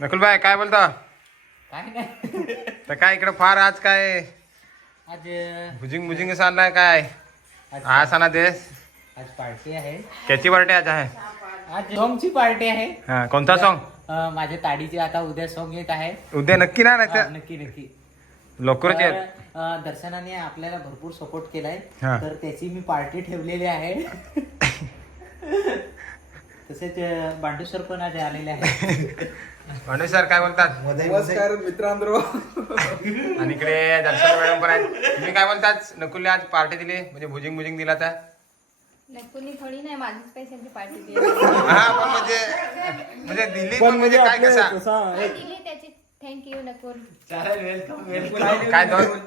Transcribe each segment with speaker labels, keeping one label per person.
Speaker 1: नकुलबाई काय बोलता?
Speaker 2: काय नाही.
Speaker 1: तर काय इकडे फार आज काय
Speaker 2: आज
Speaker 1: भुजिंग भुजिंग सांगलाय काय?
Speaker 2: आज
Speaker 1: हा सणा देश
Speaker 2: आज पार्टी आहे.
Speaker 1: त्याची बर्थडे आज आहे.
Speaker 2: आज सॉंगची पार्टी आहे.
Speaker 1: हा कोणता सॉंग
Speaker 2: अं, माझ्या ताडीची आता उद्या सॉंग येत आहे.
Speaker 1: उद्या नक्की ना नाही
Speaker 2: हा,
Speaker 1: तर?
Speaker 2: नक्की नक्की.
Speaker 1: लवकरच
Speaker 2: तर,
Speaker 1: येत.
Speaker 2: अं, दर्शनाने आपल्याला भरपूर सपोर्ट केलाय.
Speaker 1: हा.
Speaker 2: तर त्याची मी पार्टी ठेवलेली आहे. तसेच अं, बांडू सर पण आज आलेले आहे
Speaker 1: म्हणून सर काय बोलतात?
Speaker 3: नमस्कार मित्रांनो.
Speaker 1: आणि इकडे दर्शन मॅडम पण आहेत. तुम्ही काय बोलतात? नकुलने आज पार्टी दिली? म्हणजे भुजिंग भुजिंग दिला तर?
Speaker 4: नकुलनी थोडी नाही माझीच पैशांची पार्टी दिली.
Speaker 1: हा पण म्हणजे म्हणजे दिली पण म्हणजे काय कसा?
Speaker 4: दिली त्याची. Thank you Nakul.
Speaker 2: चालेल वेलकम
Speaker 1: काय दोन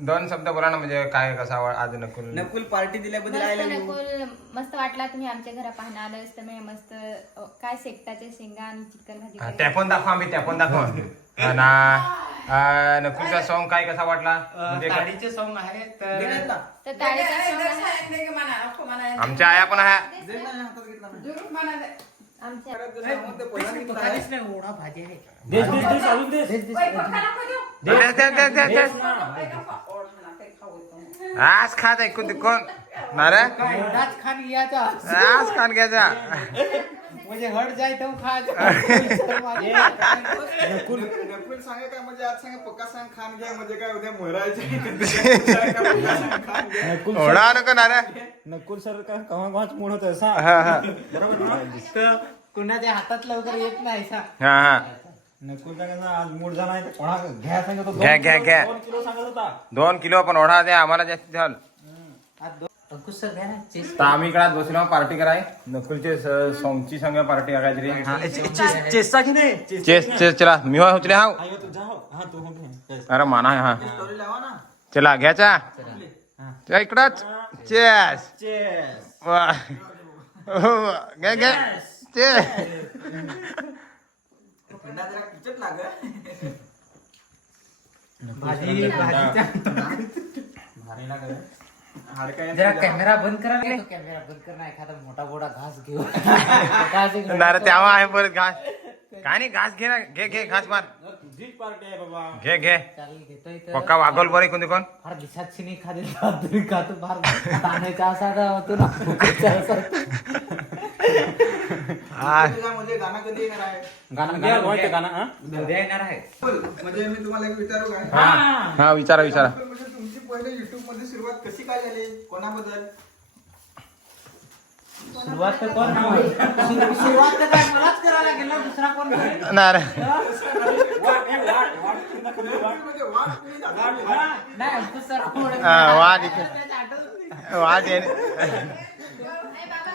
Speaker 1: दोन शब्द बोला ना म्हणजे काय कसा आवा- आज नकुल
Speaker 3: नकुल पार्टी दिल्याबद्दल
Speaker 4: मस्त नकुल मस्त वाटला तुम्ही आमच्या घरा पाहणं आलं असतं मी मस्त अ, काय शेकटाचे शेंगा आणि चिकन भाजी
Speaker 1: हा,
Speaker 4: केली.
Speaker 1: त्या पण दाखवा आम्ही त्या पण दाखवा. आणि नकुलचा सॉन्ग काय कसा वाटला? म्हणजे काय-
Speaker 2: ताडीचे सॉंग आहे तर
Speaker 4: तर ताळीचा song आहे.
Speaker 1: आमच्या आया पण आहे.
Speaker 2: आहे.
Speaker 1: देश, देश, देश, देश, देश. आज खात ऐकून ते कोण? ना रे
Speaker 2: ओढाच खान याचा.
Speaker 1: आज खान घ्यायचा.
Speaker 2: म्हणजे हट जाय तो खा
Speaker 3: नकुल नकुल सांगा काय म्हणजे आज सांगा पक्का सांग खान घ्या म्हणजे काय उद्या मरायचे
Speaker 1: ओढा नको ना रे.
Speaker 5: नकुल सर का कवा कवाच मूड होत असा
Speaker 1: हा हा.
Speaker 2: तर कुणाच्या हातात लवकर येत नाही सा
Speaker 1: हा हा.
Speaker 5: नकुलचा कसा आज मूड झाला तर कोणा घ्या सांगत होता.
Speaker 1: घ्या,
Speaker 5: दोन
Speaker 1: घ्या,
Speaker 5: किलो-
Speaker 1: घ्या.
Speaker 5: दोन किलो सांगत होता.
Speaker 1: दोन किलो पण ओढा द्या आम्हाला जास्त झाल.
Speaker 2: आज दोन अंकुश सर घ्या ना चेस
Speaker 1: तर आम्ही इकडे आज बसलो पार्टी कराय नकुलचे सॉंगची संग पार्टी काहीतरी.
Speaker 5: चेस्ता की नाही? चेस-
Speaker 1: चेस चेस चला मी होय उचले हा.
Speaker 5: हा, यो हो. हा तू हो.
Speaker 1: अरे माना आहे, हा. चला घ्यायचा चला. इकडच. चेस
Speaker 5: चेस
Speaker 1: वा. हो, घे घे. चेस
Speaker 2: भाजी भाजीचा
Speaker 5: भारी लागलं.
Speaker 2: जरा कॅमेरा बंद करा ना कॅमेरा बंद कर ना एखादा मोठा मोठा घास घेऊ। घास घेऊ.
Speaker 1: ना रे आहे परत घास। काय नाही घास घे ना घे घे घास मार।
Speaker 5: तुझीच पार्टी आहे बाबा
Speaker 1: घे घे
Speaker 2: चालेल घेतोय तर
Speaker 1: पक्का वागोल बरे कोणते कोण?
Speaker 2: फार दिसात शिनी खाली तरी खातो फार ताण्याचा असा का होतो ना असा.
Speaker 1: हा
Speaker 3: म्हणजे गाणं कधी येणार आहे?
Speaker 5: गाणं गाणं कोणतं गाणं हा?
Speaker 2: उद्या येणार आहे.
Speaker 3: म्हणजे मी तुम्हाला एक विचारू काय?
Speaker 1: हा. हा. विचारा विचारा.
Speaker 3: म्हणजे पहिले युट्यूबमध्ये सुरुवात कशी काय झाली कोणाबद्दल
Speaker 2: सुरुवात तर कोण सुरु- सुरुवात तर काय मलाच करायला लागेल ना दुसरा कोण करेल? नाही अंकुश सर
Speaker 1: हा. वाद इथे.
Speaker 2: त्याचं आठवत नाही.
Speaker 1: वाज आहे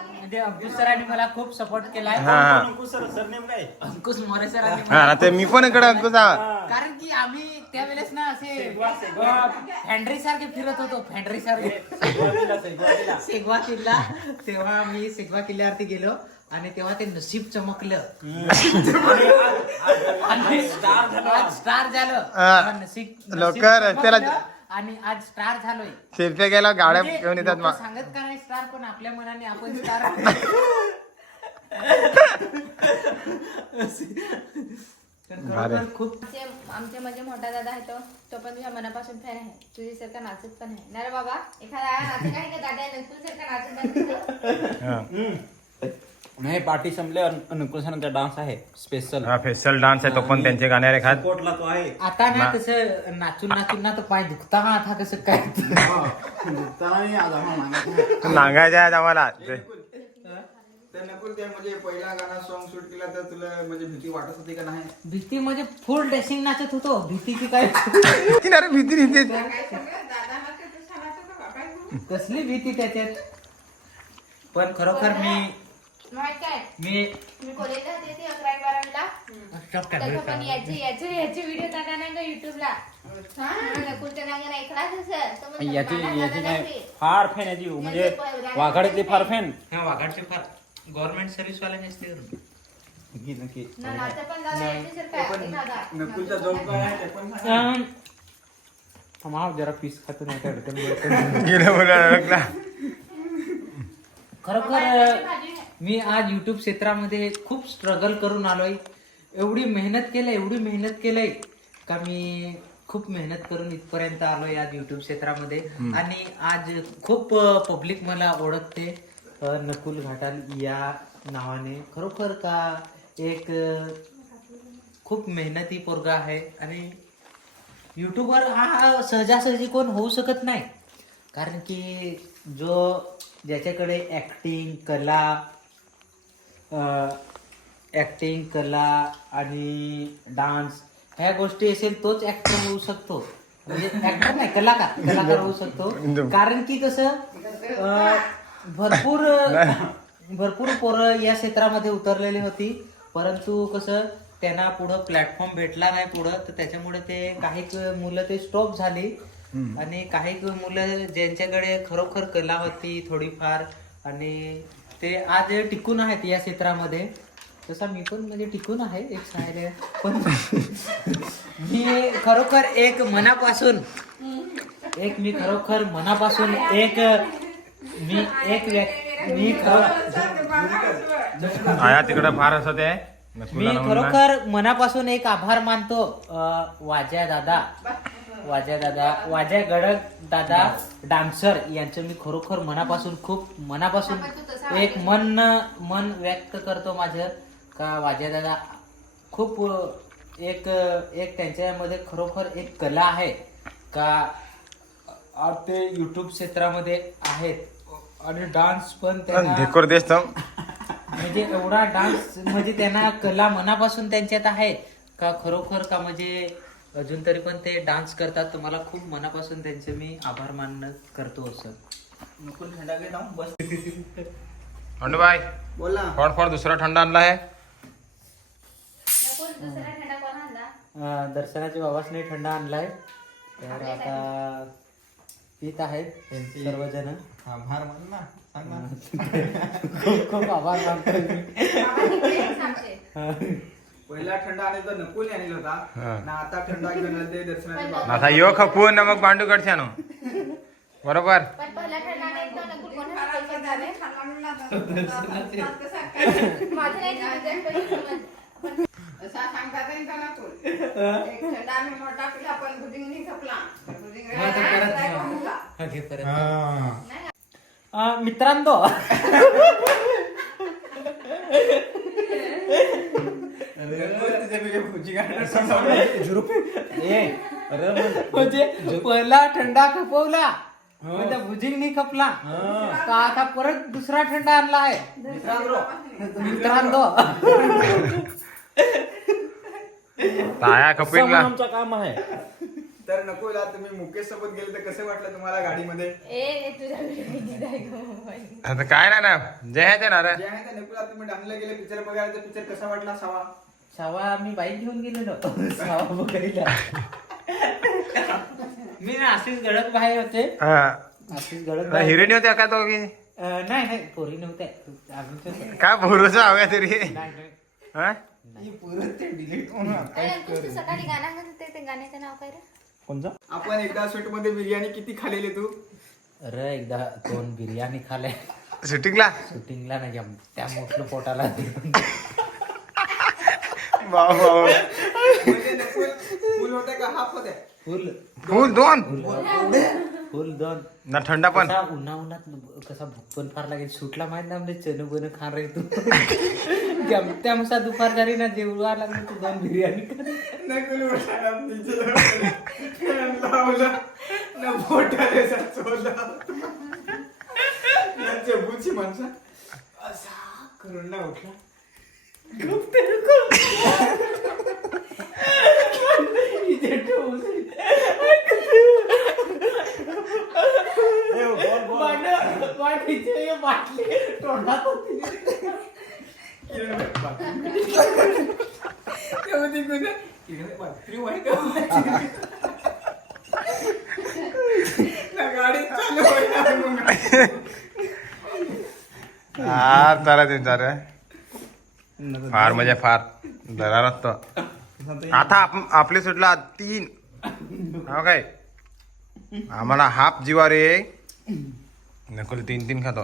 Speaker 2: म्हणजे अंकुश सरांनी मला खूप सपोर्ट केलाय
Speaker 1: हा हा
Speaker 5: सर
Speaker 2: अंकुश मोरे सरांनी
Speaker 1: हा
Speaker 2: मला
Speaker 1: ना ते मी पण इकडे अंकुश.
Speaker 2: कारण की आम्ही त्यावेळेस ना असे फॅन्ड्री सारखे फिरत होतो फॅन्ड्री सारखे. सेगवा किल्ला तेव्हा मी सेगवा किल्ल्यावरती गेलो आणि तेव्हा ते नशीब चमकलं. आणि आज स्टार झालं.
Speaker 1: हा.
Speaker 2: तेव्हा नशीब चमकलं आणि आज स्टार झालोय.
Speaker 1: शिल्पे गेला गाड्या
Speaker 2: म्हणजे
Speaker 1: घेऊन येतात
Speaker 2: लोकं
Speaker 1: मा
Speaker 2: सांगत का नाही स्टार पण आपल्या मनाने आपण स्टार तर खरोखर खूप
Speaker 4: आमचे आमचे म्हणजे मोठा दादा आहे तो तो पण तुझ्या मनापासून फॅन आहे. तुझ्यासारखा नाचत पण आहे. ना रे बाबा एखादा नाचत आहे का दादा? नाचत आहे.
Speaker 5: नाही पार्टी संपले नकुल सरांचा डान्स आहे स्पेशल
Speaker 1: हा फेस्टल डान्स आहे तो पण त्यांचे गाणे रेखात
Speaker 5: कोटला तो आहे.
Speaker 2: आता ना. कसं नाचून नाचून ना तर पाय दुखता का आता कसं काय?
Speaker 1: सांगायचं आहे. आम्हाला.
Speaker 3: तर नकुल ते म्हणजे पहिला गाणं सॉन्ग शूट केला तर तुला म्हणजे भीती वाटत होती का नाही?
Speaker 2: भीती म्हणजे फुल ड्रेसिंग नाचत होतो. भीतीची काय
Speaker 1: ती ना रे भीती भीती.
Speaker 2: कसली भीती त्याच्यात? पण खरोखर मी मी
Speaker 4: मी कॉलेजला होते ते अकरावी बारावीला
Speaker 2: स्टॉप
Speaker 4: त्याचं पण याचे याचे याचे व्हिडिओ टाका नाही का युट्यूबला नकुलच्या गाण्याला ऐकलाच असेल तर म्हणलं,
Speaker 5: याची
Speaker 4: मला
Speaker 5: याची
Speaker 4: दादा
Speaker 5: नाही.
Speaker 4: दाखवे.
Speaker 5: फार फॅन याची म्हणजे वाघाडीतली फार फॅन
Speaker 2: हा वाघाडचे फार गव्हर्नमेंट सर्व्हिस वाल्याने असते
Speaker 5: नक्की.
Speaker 3: नकुलचा जो काय आहे ते पण सांग.
Speaker 5: थांबा जरा पीस खातो नाही तर अडकन
Speaker 1: गेलं बोलायला लागला.
Speaker 2: खरोखर मी आज युट्यूब क्षेत्रामध्ये खूप स्ट्रगल करून आलोय. एवढी मेहनत केलंय एवढी मेहनत केलंय का मी खूप मेहनत करून इथपर्यंत आलो या युट्यूब क्षेत्रामध्ये. आणि आज खूप पब्लिक मला ओळखते. नकुल घाटाल या नावाने. खरोखर का? एक खूप मेहनती पोरगा आहे आणि युट्यूबर हा सहजासहजी कोण होऊ शकत नाही. कारण की जो ज्याच्याकडे ऍक्टिंग कला ऍक्टिंग कला आणि डान्स ह्या गोष्टी असेल तोच ऍक्टर होऊ शकतो. म्हणजे ऍक्टर नाही कलाकार कलाकार होऊ शकतो. कारण की कसं भरपूर भरपूर पोरं या क्षेत्रामध्ये उतरलेली होती. परंतु कसं त्यांना पुढं प्लॅटफॉर्म भेटला नाही पुढं तर त्याच्यामुळे ते काही क- मुलं ते स्टॉप झाली. आणि काही क- मुलं ज्यांच्याकडे खरोखर कला होती थोडीफार आणि ते आज टिकून आहेत या क्षेत्रामध्ये. तसा मी पण म्हणजे टिकून आहे एक सायले पण मी खरोखर एक मनापासून एक मी खरोखर मनापासून एक मी एक मी खरो
Speaker 1: आया तिकडं फार असत आहे
Speaker 2: मी. खरोखर मनापासून एक आभार मानतो वाज्या दादा. वाज्या दादा. वाज्या गडक दादा डान्सर यांचं मी खरोखर मनापासून खूप मनापासून एक मन मन व्यक्त करतो माझं. का वाज्या दादा खूप एक एक त्यांच्यामध्ये खरोखर एक कला आहे. का आज ते युट्यूब क्षेत्रामध्ये आहेत. आणि डान्स पण त्यांना
Speaker 1: ढेकोर देश
Speaker 2: म्हणजे एवढा डान्स म्हणजे त्यांना कला मनापासून त्यांच्यात आहे का खरोखर का म्हणजे अजून तरी पण ते डान्स करतात. तर मला खूप मनापासून त्यांचे मी आभार मानणं करतो असं.
Speaker 5: थंडा घे जाऊन बस.
Speaker 1: अंडूबाई
Speaker 3: बोल. ना
Speaker 1: फॉड फॉड दुसरा थंड आणला आहे.
Speaker 4: थंडा
Speaker 2: दर्शनाच्या बाबासने थंड आणलाय. तर आता पित आहेत सर्वजण.
Speaker 3: आभार मान ना सांग ना.
Speaker 2: खूप खूप आभार मानतो मी.
Speaker 3: पहिला थंडा आणि तर नकुल आणला होता. ना आता थंडा घेऊन ते दर्शनाचे बाबा.
Speaker 1: आता यो खपून मग बांडू कडच्यानो बरोबर?
Speaker 4: पण पहिला थंडा नाही तो नकुल कोणाला पैसे द्यावे? माझं नाही
Speaker 2: मित्रांनो. म्हणजे पहिला थंडा खपवला म्हणजे भुजिंग खपला. तर आता परत दुसरा थंडा आणला आहे. मित्रांनो.
Speaker 1: आया खपून का
Speaker 5: आमचं काम आहे
Speaker 3: तर नकुल आज तुम्ही मुकेश सोबत गेले तर कसं वाटलं तुम्हाला गाडीमध्ये
Speaker 4: ए तुझ्या किती जाय गं मोबाईल.
Speaker 1: आता काय नाही ना जे आहे ते ना रे
Speaker 3: जे आहे ते नकुल आज तुम्ही डांगला गेले पिक्चर बघायला तर पिक्चर कसा वाटला सावा
Speaker 2: सावा मी बाईक घेऊन गेलेलो सावा बघायला मी ना अशीच गडद बाहेर होते
Speaker 1: हा.
Speaker 2: अशीच गडद बाहेर-
Speaker 1: हिरोईन का तो की
Speaker 2: अं, नाही नाही पोरी नव्हत्या आमच्याच होत्या.
Speaker 1: काय भरोसा हव्या तरी
Speaker 2: नाही, नाही.
Speaker 1: हा?
Speaker 4: अरे अंकुश, तू सकाळी गाणं म्हणत होते ते गाण्याचं नाव काय रे?
Speaker 5: कोणचं
Speaker 3: आपण एकदा स्वीटमध्ये बिर्याणी किती खाल्लेली तू?
Speaker 2: अरे एकदा दोन बिर्याणी खाल्या
Speaker 1: शूटिंगला
Speaker 2: शूटिंगला नाही जम त्या मोठलं पोटाला
Speaker 1: भाऊ
Speaker 3: म्हणजे नकुल फुल होते का हाफ होते?
Speaker 2: फुल.
Speaker 1: फुल दोन?
Speaker 2: फुल. दोन.
Speaker 1: ना थंडा पण.
Speaker 2: कसा उन्हा उन्हात कसा भूक पण फार लागेल सुटला माहीत ना म्हणजे चन बन खा रे तू. त्यानुसार दुपार झाली ना जेवढा लागलं तू दोन बिर्याणी खा.
Speaker 3: नकुल उठाला फॅन लावला ना पोटाले साचवला ना चबूची माणसं असा करून ना उठला
Speaker 2: इथे ठेवून. बाटलं- बाटलीचे हे बाटली तोंडात होती.
Speaker 3: तेव्हा ती कोण इकडे बाथरूम आहे का ना गाडी चालू होईना
Speaker 1: हा चालेल ते फार म्हणजे फार. दरारात तो आता आप- आपले सुटला तीन. हो काय? आम्हाला हाफ जीवा रे नकुल तीन तीन खातो.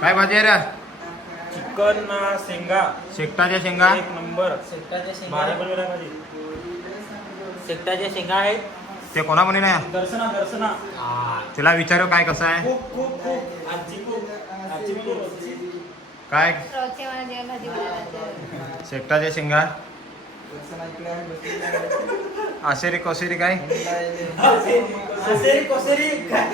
Speaker 5: काय
Speaker 1: भाजी आहे रे?
Speaker 5: चिकन शेंगा.
Speaker 1: शेकटाच्या शेंगा?
Speaker 5: एक नंबर.
Speaker 2: शेकटाच्या शेंगा. शेकटाच्या शेंगा आहेत.
Speaker 1: ते कोणा म्हणे नाही?
Speaker 5: दर्शना दर्शना.
Speaker 1: तिला विचारू काय कसं आहे. काय? शेकटाच्या शेंगा?
Speaker 3: दर्शना इकडे आहे, बसलेली आहे.
Speaker 1: आशेरी कोसेरी काय
Speaker 3: हिंडला आहे.
Speaker 5: कोसेरी कोसेरी काय